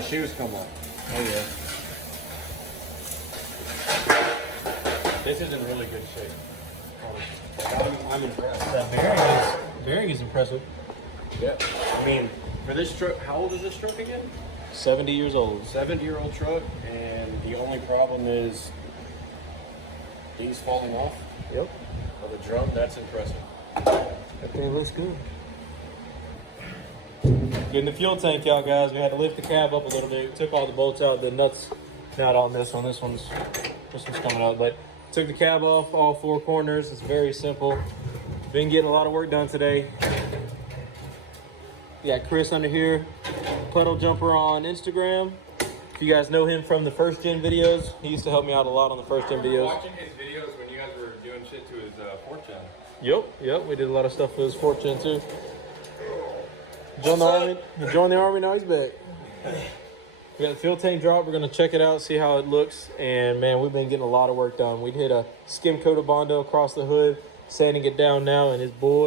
the shoes come off. Oh yeah. This is in really good shape. I'm impressed. That bearing is impressive. Yeah. I mean, for this truck, how old is this truck again? 70 years old. 70-year-old truck, and the only problem is these falling off. Yep. Of the drum. That's impressive. That thing looks good. Getting the fuel tank out, guys. We had to lift the cab up a little bit. Took all the bolts out, the nuts not on this one. This one's coming out, but took the cab off all four corners. It's very simple. Been getting a lot of work done today. Got Chris under here, Puddle Jumper on Instagram. If you guys know him from the first gen videos, he used to help me out a lot on the first gen videos. Watching his videos when you guys were doing shit to his fourth gen. Yep, we did a lot of stuff for his fourth gen too. Joined the army. He joined the army. Now he's back. We got the fuel tank drop. We're gonna check it out, see how it looks. And man, we've been getting a lot of work done. We hit a skim coat of Bondo across the hood, sanding it down now, and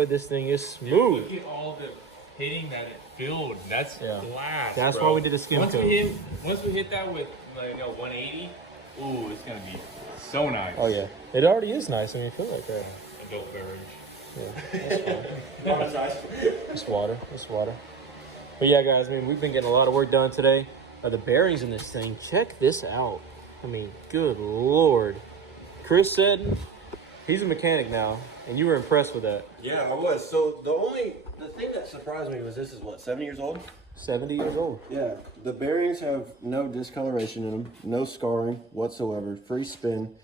this thing is smooth. Look at all the hitting that it filled. That's glass. That's bro. why we did a skim coat. Once we hit that with 180, ooh, it's gonna be so nice. Oh yeah, it already is nice. I mean, I feel like that. Adult beverage. Yeah, that's fine. It's water. It's water. But yeah, guys, I mean, we've been getting a lot of work done today. The bearings in this thing, check this out. I mean, good Lord. Chris said he's a mechanic now, and you were impressed with that. Yeah, I was. So the thing that surprised me was this is what, 70 years old? 70 years old. Yeah, the bearings have no discoloration in them, no scarring whatsoever, free spin.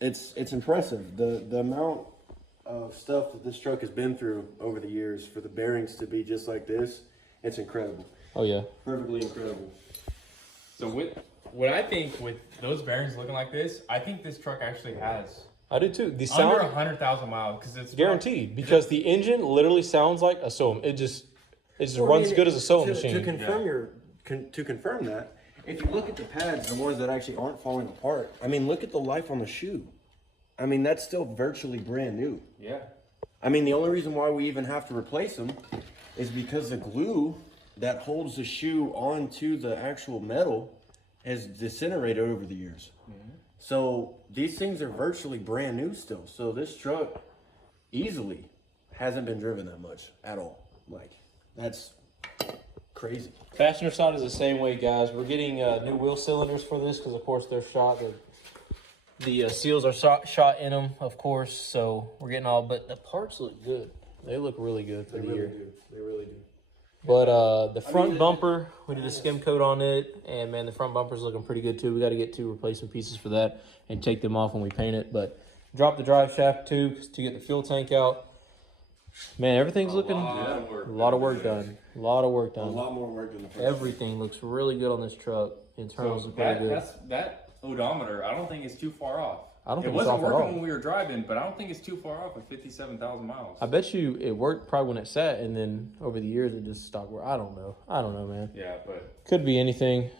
It's impressive. The amount of stuff that this truck has been through over the years for the bearings to be just like this, it's incredible. Oh yeah. Perfectly incredible. So what I think with those bearings looking like this, I think this truck actually has I do too. The under sound 100,000 miles because it's guaranteed because the engine literally sounds like a sewing. It just runs good as a sewing machine. To confirm that, if you look at the pads, the ones that actually aren't falling apart, I mean, look at the life on the shoe. I mean, that's still virtually brand new. Yeah. I mean, the only reason why we even have to replace them is because the glue that holds the shoe onto the actual metal has disintegrated over the years. So these things are virtually brand new still. So this truck easily hasn't been driven that much at all. Like, that's crazy. Passenger side is the same way, guys. We're getting new wheel cylinders for this because, of course, they're shot. The seals are shot in them, of course. So we're getting all, but the parts look good. They look really good for the year. They really do. But the front bumper, we did a skim coat on it, and man, the front bumper's looking pretty good too. We got to get 2 replacement pieces for that and take them off when we paint it. But drop the drive shaft too to get the fuel tank out. Man, everything's looking a lot of work done. A lot of work done. A lot more work than the first. Everything looks really good on this truck. Internals look really good. That odometer, I don't think it's too far off. I don't think it it's wasn't off at working all. when we were driving, but I don't think it's too far off at 57,000 miles. I bet you it worked probably when it sat, and then over the years it just stopped. I don't know, man. Yeah, but Could be anything.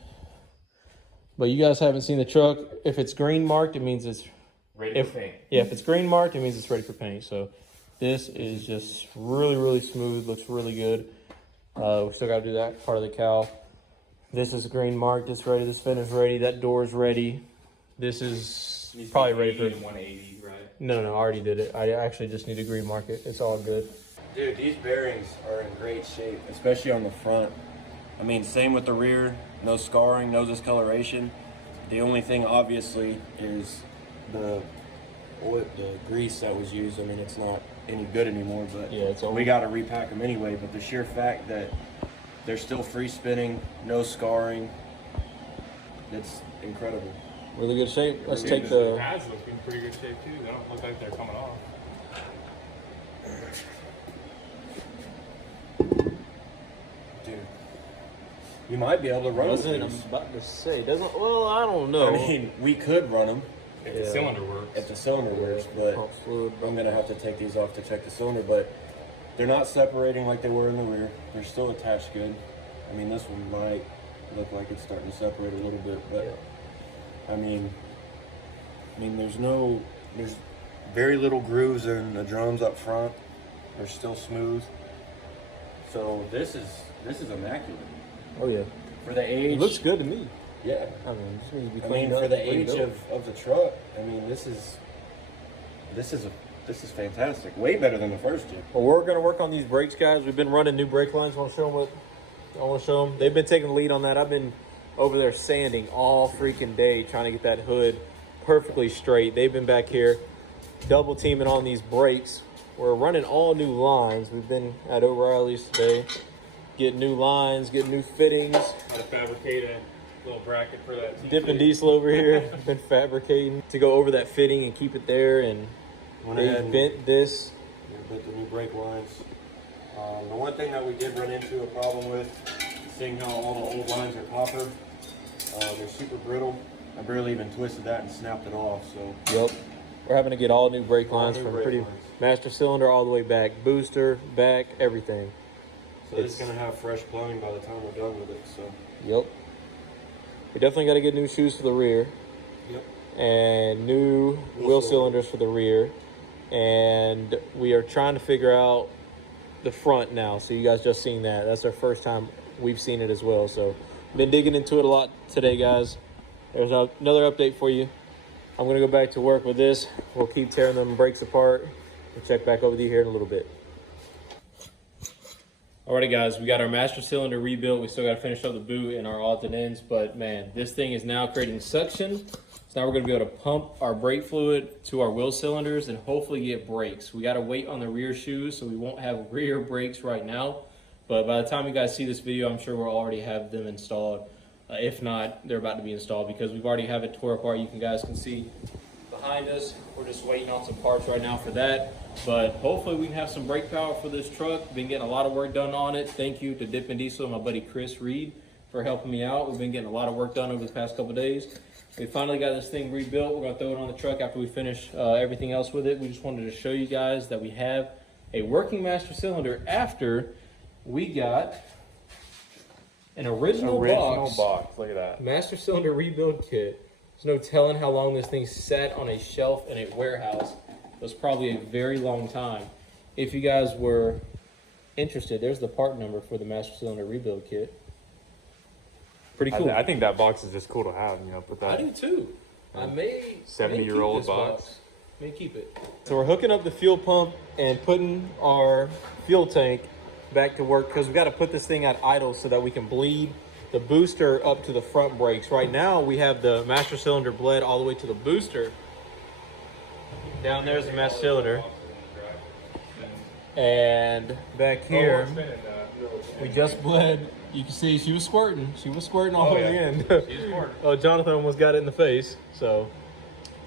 But you guys haven't seen the truck. If it's green marked, it means it's ready for paint. Yeah, if it's green marked, it means it's ready for paint. So this is just really, really smooth. Looks really good. We still got to do that part of the cowl. This is green marked. It's ready. This fender's ready. That door's ready. This is probably ready for 180, right? No, I already did it. I actually just need to green mark it. It's all good. Dude, these bearings are in great shape, especially on the front. I mean, same with the rear. No scarring, no discoloration. The only thing, obviously, is the grease that was used. I mean, it's not any good anymore, but yeah, we got to repack them anyway. But the sheer fact that they're still free spinning, no scarring, it's incredible. Really good shape. Let's take the pads look in pretty good shape too. They don't look like they're coming off. Dude, you might be able to run them. I'm about to say, doesn't. Well, I don't know. I mean, we could run them if the cylinder works. If the cylinder works, but I'm gonna have to take these off to check the cylinder. But they're not separating like they were in the rear. They're still attached good. I mean, this one might look like it's starting to separate a little bit, but. Yeah. I mean, there's very little grooves in the drums up front. They're still smooth. So this is immaculate. Oh yeah. For the age, It looks good to me. yeah. I mean, it just needs to be I cleaned mean, up. for the and age rebuilt. of the truck, I mean, this is fantastic. Way better than the first two. Well, we're gonna work on these brakes, guys. We've been running new brake lines. Want to show them what? I want to show them. They've been taking the lead on that. I've been over there sanding all freaking day trying to get that hood perfectly straight. They've been back here double teaming on these brakes. We're running all new lines. We've been at O'Reilly's today, getting new lines, getting new fittings. How to fabricate a little bracket for that. Dipping diesel over here. Been fabricating to go over that fitting and keep it there. And Went they ahead and bent this. bent the new brake lines. The one thing that we did run into a problem with, seeing how all the old lines are copper, they're super brittle. I barely even twisted that and snapped it off. So Yep. We're having to get all new brake All lines new from brake pretty lines. master cylinder all the way back, booster, back, everything. it's gonna have fresh plumbing by the time we're done with it. So Yep. We definitely got to get new shoes for the rear yep. and new wheel cylinders for the rear. And we are trying to figure out the front now. So you guys just seen that. That's our first time we've seen it as well. So been digging into it a lot today, guys. There's another update for you. I'm gonna go back to work with this. We'll keep tearing them brakes apart. We'll check back over with you here in a little bit. Alrighty, guys, we got our master cylinder rebuilt. We still got to finish up the boot and our odds and ends, but man, this thing is now creating suction. So now we're going to be able to pump our brake fluid to our wheel cylinders and hopefully get brakes. We got to wait on the rear shoes, so we won't have rear brakes right now. But by the time you guys see this video, I'm sure we'll already have them installed. If not, they're about to be installed because we've already have it tore apart. You guys can see behind us. We're just waiting on some parts right now for that. But hopefully we can have some brake power for this truck. Been getting a lot of work done on it. Thank you to Dippin' Diesel and my buddy Chris Reed for helping me out. We've been getting a lot of work done over the past couple days. We finally got this thing rebuilt. We're gonna throw it on the truck after we finish everything else with it. We just wanted to show you guys that we have a working master cylinder after we got an original box Look at that. master cylinder rebuild kit. There's no telling how long this thing sat on a shelf in a warehouse. It was probably a very long time. If you guys were interested, there's the part number for the master cylinder rebuild kit. Pretty cool. I think that box is just cool to have. You know, put I that. do too. I may 70-year-old keep this box. May keep it. So we're hooking up the fuel pump and putting our fuel tank back to work because we got to put this thing at idle so that we can bleed the booster up to the front brakes. Right now we have the master cylinder bled all the way to the booster. Down there's the master cylinder. And back here, we just bled. You can see she was squirting. She was squirting all the way in. Oh, Jonathan almost got it in the face. So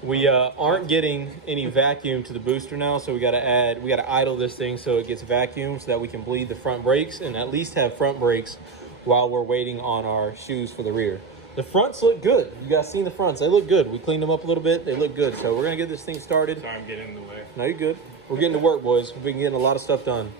we aren't getting any vacuum to the booster now. So we got to idle this thing so it gets vacuum so that we can bleed the front brakes and at least have front brakes while we're waiting on our shoes for the rear. The fronts look good. You guys seen the fronts? They look good. We cleaned them up a little bit. They look good. So we're gonna get this thing started. Sorry, I'm getting in the way. No, you're good. We're getting to work, boys. We've been getting a lot of stuff done.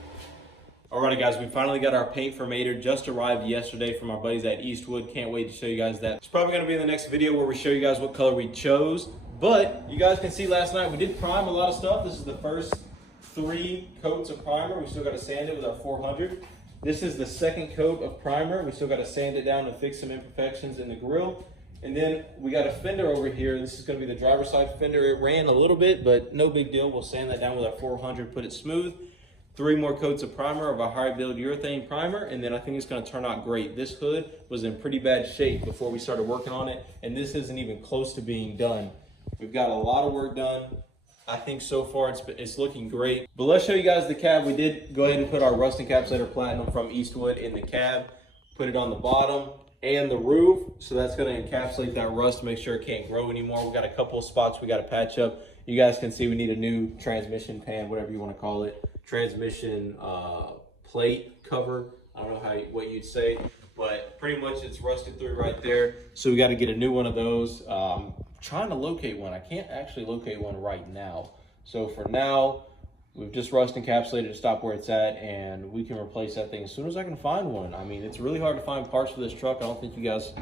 Alrighty, guys, we finally got our paint for MATER. Just arrived yesterday from our buddies at Eastwood. Can't wait to show you guys that. It's probably gonna be in the next video where we show you guys what color we chose. But you guys can see last night we did prime a lot of stuff. This is the first 3 coats of primer. We still got to sand it with our 400. This is the second coat of primer. We still got to sand it down and fix some imperfections in the grill. And then we got a fender over here. This is going to be the driver's side fender. It ran a little bit, but no big deal. We'll sand that down with our 400, put it smooth. 3 more coats of primer of a high build urethane primer, and then I think it's going to turn out great. This hood was in pretty bad shape before we started working on it, and this isn't even close to being done. We've got a lot of work done. I think so far it's looking great. But let's show you guys the cab. We did go ahead and put our rust encapsulator platinum from Eastwood in the cab, put it on the bottom and the roof. So that's going to encapsulate that rust, make sure it can't grow anymore. We got a couple of spots we got to patch up. You guys can see we need a new transmission pan, whatever you want to call it. Transmission plate cover. I don't know what you'd say, but pretty much it's rusted through right there. So we got to get a new one of those. Trying to locate one. I can't actually locate one right now. So for now, we've just rust encapsulated to stop where it's at, and we can replace that thing as soon as I can find one. I mean, it's really hard to find parts for this truck. I don't think you guys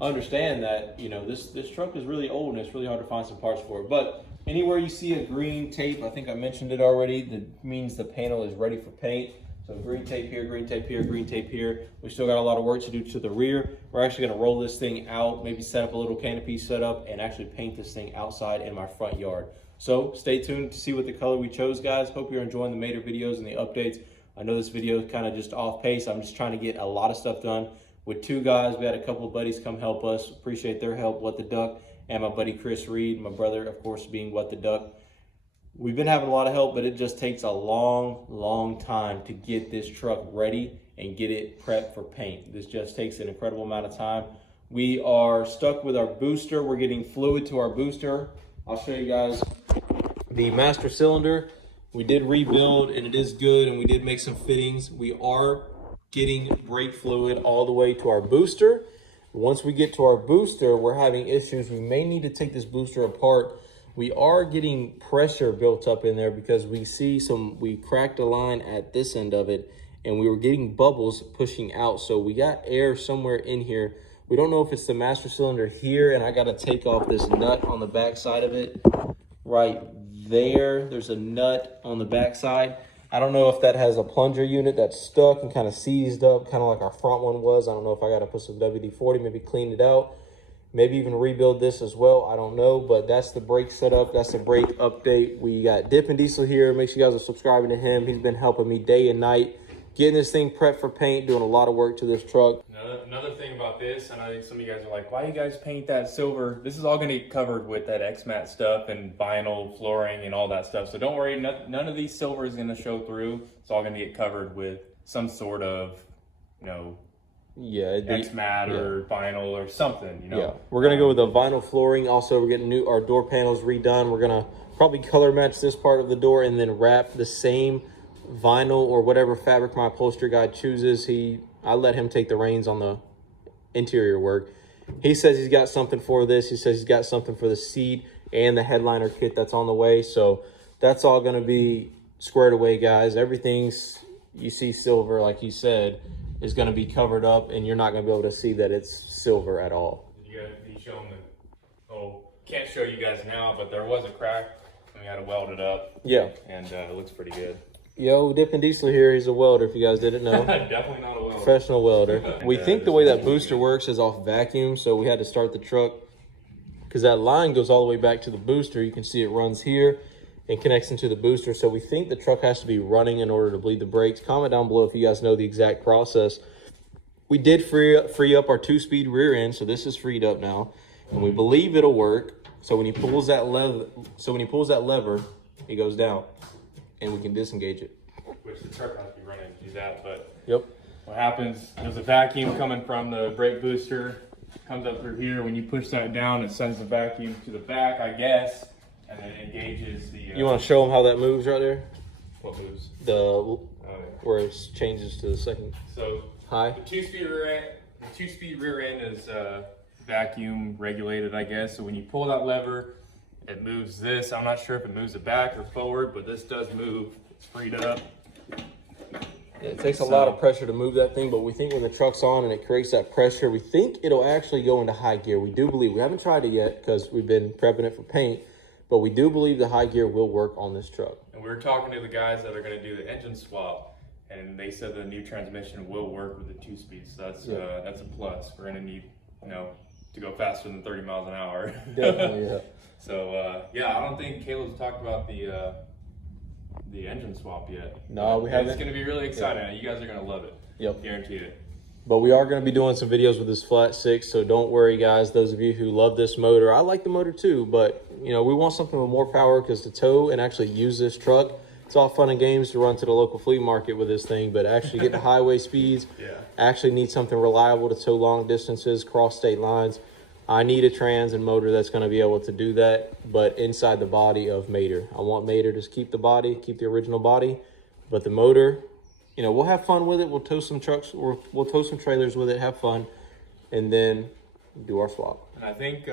understand that, you know, this truck is really old and it's really hard to find some parts for it. But anywhere you see a green tape, I think I mentioned it already, that means the panel is ready for paint. So green tape here, green tape here, green tape here. We still got a lot of work to do to the rear. We're actually gonna roll this thing out, maybe set up a little canopy setup and actually paint this thing outside in my front yard. So stay tuned to see what the color we chose, guys. Hope you're enjoying the MATER videos and the updates. I know this video is kind of just off pace. I'm just trying to get a lot of stuff done with 2 guys. We had a couple of buddies come help us. Appreciate their help, What the Duck, and my buddy Chris Reed, my brother, of course, being What the Duck. We've been having a lot of help, but it just takes a long time to get this truck ready and get it prepped for paint. This just takes an incredible amount of time. We are stuck with our booster. We're getting fluid to our booster. I'll show you guys the master cylinder. We did rebuild and it is good, and we did make some fittings. We are getting brake fluid all the way to our booster. Once we get to our booster, we're having issues. We may need to take this booster apart. We are getting pressure built up in there because we cracked a line at this end of it and we were getting bubbles pushing out. So we got air somewhere in here. We don't know if it's the master cylinder here, and I got to take off this nut on the back side of it. Right there, there's a nut on the back side. I don't know if that has a plunger unit that's stuck and kind of seized up, kind of like our front one was. I don't know if I got to put some WD-40, maybe clean it out. Maybe even rebuild this as well. I don't know, but that's the brake setup. That's the brake update. We got Dippin' Diesel here. Make sure you guys are subscribing to him. He's been helping me day and night, getting this thing prepped for paint, doing a lot of work to this truck. Another thing about this, and I think some of you guys are like, why you guys paint that silver? This is all going to get covered with that X-Mat stuff and vinyl flooring and all that stuff. So don't worry, none of these silver is going to show through. It's all going to get covered with some sort of, X-Mat or vinyl or something, Yeah, we're gonna go with the vinyl flooring. Also, we're getting our door panels redone. We're gonna probably color match this part of the door and then wrap the same vinyl or whatever fabric my upholstery guy chooses. I let him take the reins on the interior work. He says he's got something for this. He says he's got something for the seat and the headliner kit that's on the way. So that's all gonna be squared away, guys. Everything's, you see silver, like he said, is going to be covered up, and you're not going to be able to see that it's silver at all. You show them can't show you guys now, but there was a crack and we had to weld it up. Yeah. And it looks pretty good. Yo, Dippin' Diesel here. He's a welder, if you guys didn't know. Definitely not a welder. Professional welder. We think the way that booster works is off vacuum, so we had to start the truck because that line goes all the way back to the booster. You can see it runs here and connects into the booster. So we think the truck has to be running in order to bleed the brakes. Comment down below if you guys know the exact process. We did free up our 2-speed rear end, so this is freed up now, and we believe it'll work. So when he pulls that lever, it goes down, and we can disengage it. Which the truck has to be running to do that, but yep. What happens? There's a vacuum coming from the brake booster, comes up through here. When you push that down, it sends the vacuum to the back, I guess. And then it engages the... you want to show them how that moves right there? What moves? Where it changes to the second high. The 2-speed rear end is vacuum regulated, I guess. So when you pull that lever, it moves this. I'm not sure if it moves it back or forward, but this does move. It's freed up. It takes a lot of pressure to move that thing, but we think when the truck's on and it creates that pressure, we think it'll actually go into high gear. We do believe. We haven't tried it yet because we've been prepping it for paint. But we do believe the high gear will work on this truck. And we were talking to the guys that are going to do the engine swap, and they said the new transmission will work with the 2-speed. So that's a plus. We're going to need, to go faster than 30 miles an hour. Definitely, yeah. So I don't think Caleb's talked about the engine swap yet. No, we haven't. It's going to be really exciting. Yeah. You guys are going to love it. Yep. Guaranteed it. But we are going to be doing some videos with this flat 6, so don't worry, guys. Those of you who love this motor, I like the motor too, but we want something with more power because to tow and actually use this truck, it's all fun and games to run to the local flea market with this thing, but actually get to highway speeds, actually need something reliable to tow long distances, cross state lines. I need a trans and motor that's going to be able to do that, but inside the body of MATER. I want MATER to keep the body, keep the original body, but the motor, we'll have fun with it. We'll tow some trucks, or we'll tow some trailers with it, have fun, and then do our swap. And I think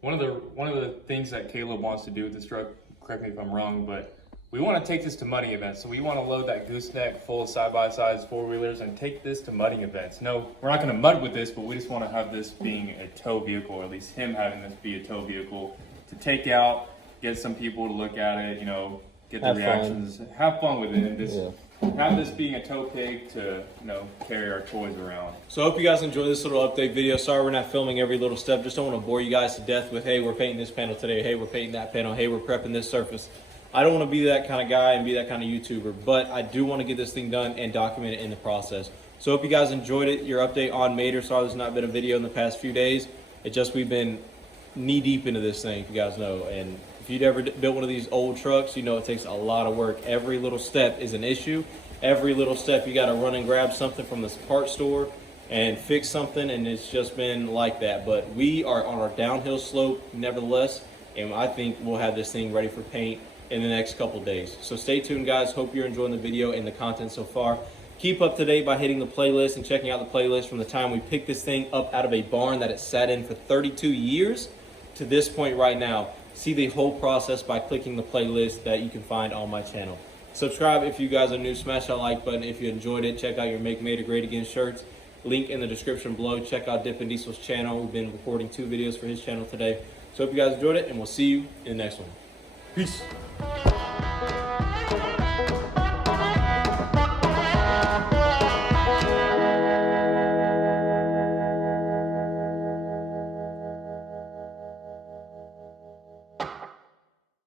one of the things that Caleb wants to do with this truck, correct me if I'm wrong, but we want to take this to mudding events. So we want to load that gooseneck full of side-by-sides, 4-wheelers, and take this to mudding events. No, we're not going to mud with this, but we just want to have this being a tow vehicle, or at least him having this be a tow vehicle to take out, get some people to look at it, get the reactions, have fun with it, and just have this being a tow peg to, you know, carry our toys around. So I hope you guys enjoyed this little update video. Sorry we're not filming every little step. Just don't want to bore you guys to death with, hey, we're painting this panel today. Hey, we're painting that panel. Hey, we're prepping this surface. I don't want to be that kind of guy and be that kind of YouTuber, but I do want to get this thing done and document it in the process. So hope you guys enjoyed it. Your update on MATER. Sorry there's not been a video in the past few days. It's just we've been knee deep into this thing, if you guys know. And if you'd ever built one of these old trucks, you know it takes a lot of work. Every little step is an issue. Every little step you got to run and grab something from the parts store and fix something, and it's just been like that. But we are on our downhill slope nevertheless, and I think we'll have this thing ready for paint in the next couple days. So stay tuned, guys. Hope you're enjoying the video and the content so far. Keep up to date by hitting the playlist and checking out the playlist from the time we picked this thing up out of a barn that it sat in for 32 years to this point right now. See the whole process by clicking the playlist that you can find on my channel. Subscribe if you guys are new. Smash that like button if you enjoyed it. Check out your Make MATER Great Again shirts. Link in the description below. Check out Dippin' Diesel's channel. We've been recording 2 videos for his channel today. So hope you guys enjoyed it, and we'll see you in the next one. Peace.